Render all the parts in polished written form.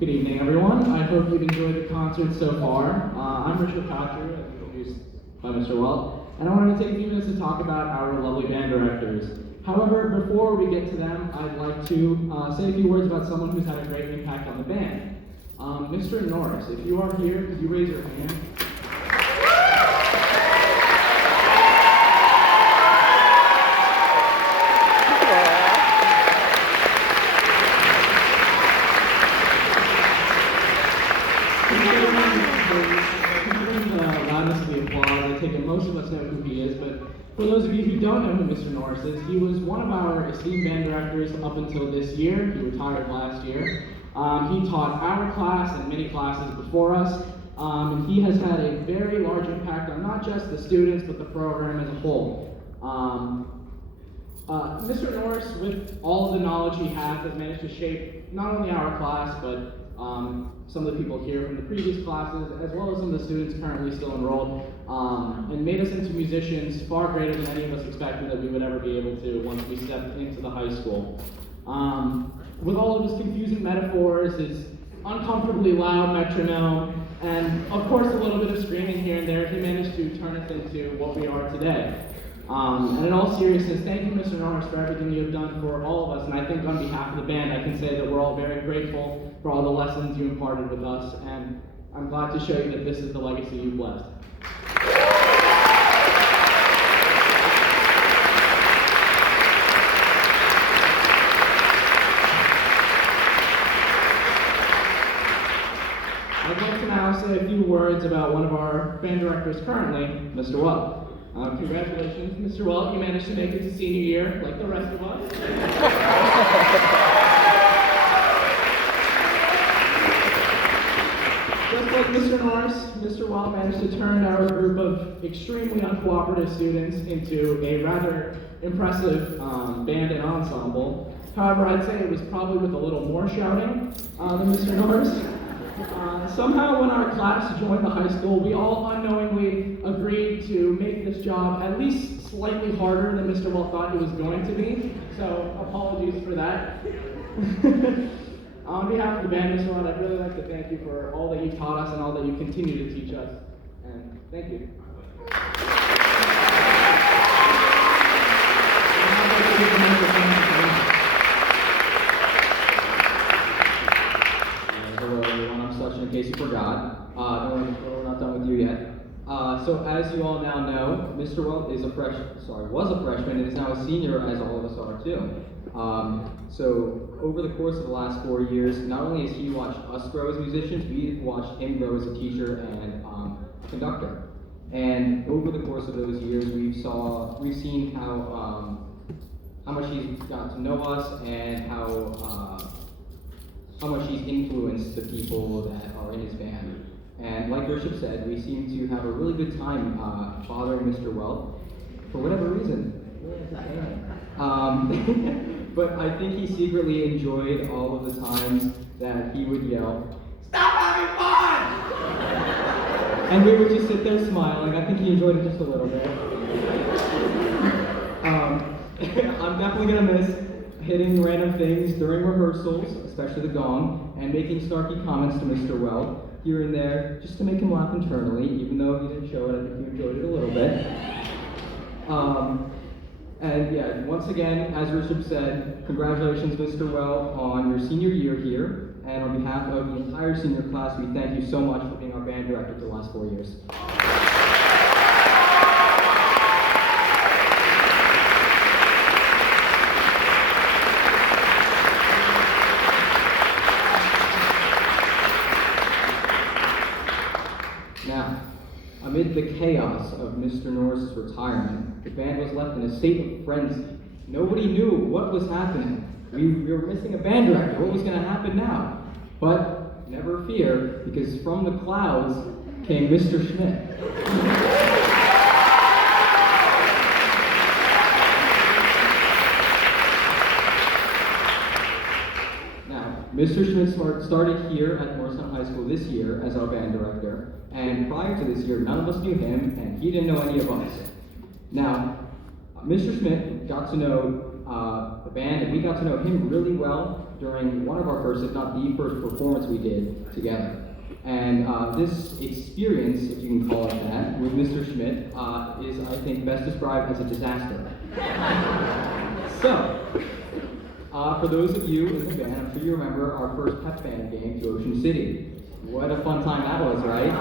Good evening, everyone. I hope you've enjoyed the concert so far. I'm Richard Cotcher, as introduced by Mr. Welt, and I wanted to take a few minutes to talk about our lovely band directors. However, before we get to them, I'd like to say a few words about someone who's had a great impact on the band. Mr. Norris, if you are here, could you raise your hand? Most of us know who he is, but for those of you who don't know who Mr. Norris is, he was one of our esteemed band directors up until this year. He retired last year. He taught our class and many classes before us, and he has had a very large impact on not just the students, but the program as a whole. Mr. Norris, with all of the knowledge he has managed to shape not only our class, but some of the people here from the previous classes, as well as some of the students currently still enrolled, and made us into musicians far greater than any of us expected that we would ever be able to once we stepped into the high school. With all of his confusing metaphors, his uncomfortably loud metronome, and of course a little bit of screaming here and there, he managed to turn us into what we are today. And in all seriousness, thank you, Mr. Norris, for everything you have done for all of us. And I think on behalf of the band, I can say that we're all very grateful for all the lessons you imparted with us. And I'm glad to show you that this is the legacy you've left. I'd like to now say a few words about one of our band directors currently, Mr. Welt. Congratulations, Mr. Welt, you managed to make it to senior year, like the rest of us. Just like Mr. Norris, Mr. Welt managed to turn our group of extremely uncooperative students into a rather impressive band and ensemble. However, I'd say it was probably with a little more shouting than Mr. Norris. Somehow when our class joined the high school, we all unknowingly agreed to make this job at least slightly harder than Mr. Welt thought it was going to be, so apologies for that. On behalf of the band, Mr. Welt, I'd really like to thank you for all that you taught us and all that you continue to teach us, and thank you. In case you forgot, we're not done with you yet. So as you all now know, Mr. Welt was a freshman and is now a senior, as all of us are too. So over the course of the last 4 years, not only has he watched us grow as musicians, we've watched him grow as a teacher and conductor. And over the course of those years, we've seen how much he's gotten to know us and how much he's influenced the people that are in his band. And like Bishop said, we seem to have a really good time bothering Mr. Welt for whatever reason. But I think he secretly enjoyed all of the times that he would yell, "Stop having fun!" And we would just sit there smiling. I think he enjoyed it just a little bit. I'm definitely gonna miss hitting random things during rehearsals, especially the gong, and making snarky comments to Mr. Welt here and there, just to make him laugh internally, even though he didn't show it. I think he enjoyed it a little bit. And yeah, once again, as Richard said, congratulations, Mr. Welt, on your senior year here. And on behalf of the entire senior class, we thank you so much for being our band director for the last 4 years. Now, amid the chaos of Mr. Norris' retirement, the band was left in a state of frenzy. Nobody knew what was happening. We were missing a band director. What was going to happen now? But never fear, because from the clouds came Mr. Schmidt. Now, Mr. Schmidt started here at Morristown High School this year as our band director, and prior to this year, none of us knew him, and he didn't know any of us. Now, Mr. Schmidt got to know the band, and we got to know him really well during one of our first, if not the first performance we did together. And this experience, if you can call it that, with Mr. Schmidt is, I think, best described as a disaster. So, for those of you in the band, I'm sure you remember our first pep band game to Ocean City. What a fun time that was, right?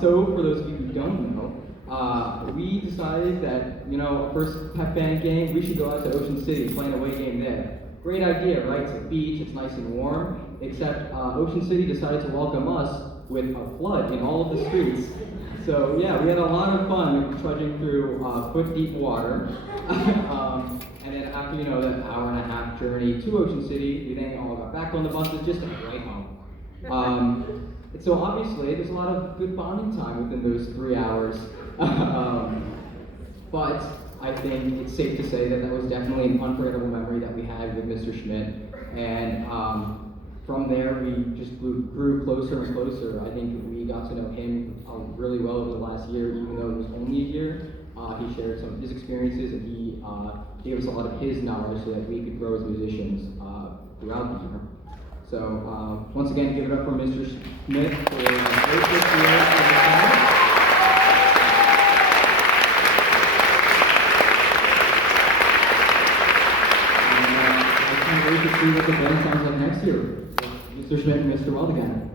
So, for those of you who don't know, we decided that, our first pep band game, we should go out to Ocean City, play an away game there. Great idea, right? It's a beach, it's nice and warm, except Ocean City decided to welcome us with a flood in all of the streets. So yeah, we had a lot of fun trudging through foot-deep water. And then after, that hour and a half journey to Ocean City, we then all got back on the buses just to head right home. So obviously, there's a lot of good bonding time within those 3 hours. But I think it's safe to say that that was definitely an unforgettable memory that we had with Mr. Schmidt. And from there, we just grew closer and closer. I think we got to know him really well over the last year, even though it was only a year. He shared some of his experiences, and he gave us a lot of his knowledge so that we could grow as musicians throughout the year. So once again, give it up for Mr. Schmidt for the great year. To see what the band sounds like next year. Mr. Schmidt and Mr. Weld again.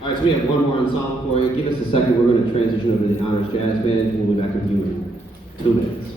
All right, so we have one more ensemble for you. Give us a second. We're going to transition over to the Honors Jazz Band. We'll be back with you in 2 minutes.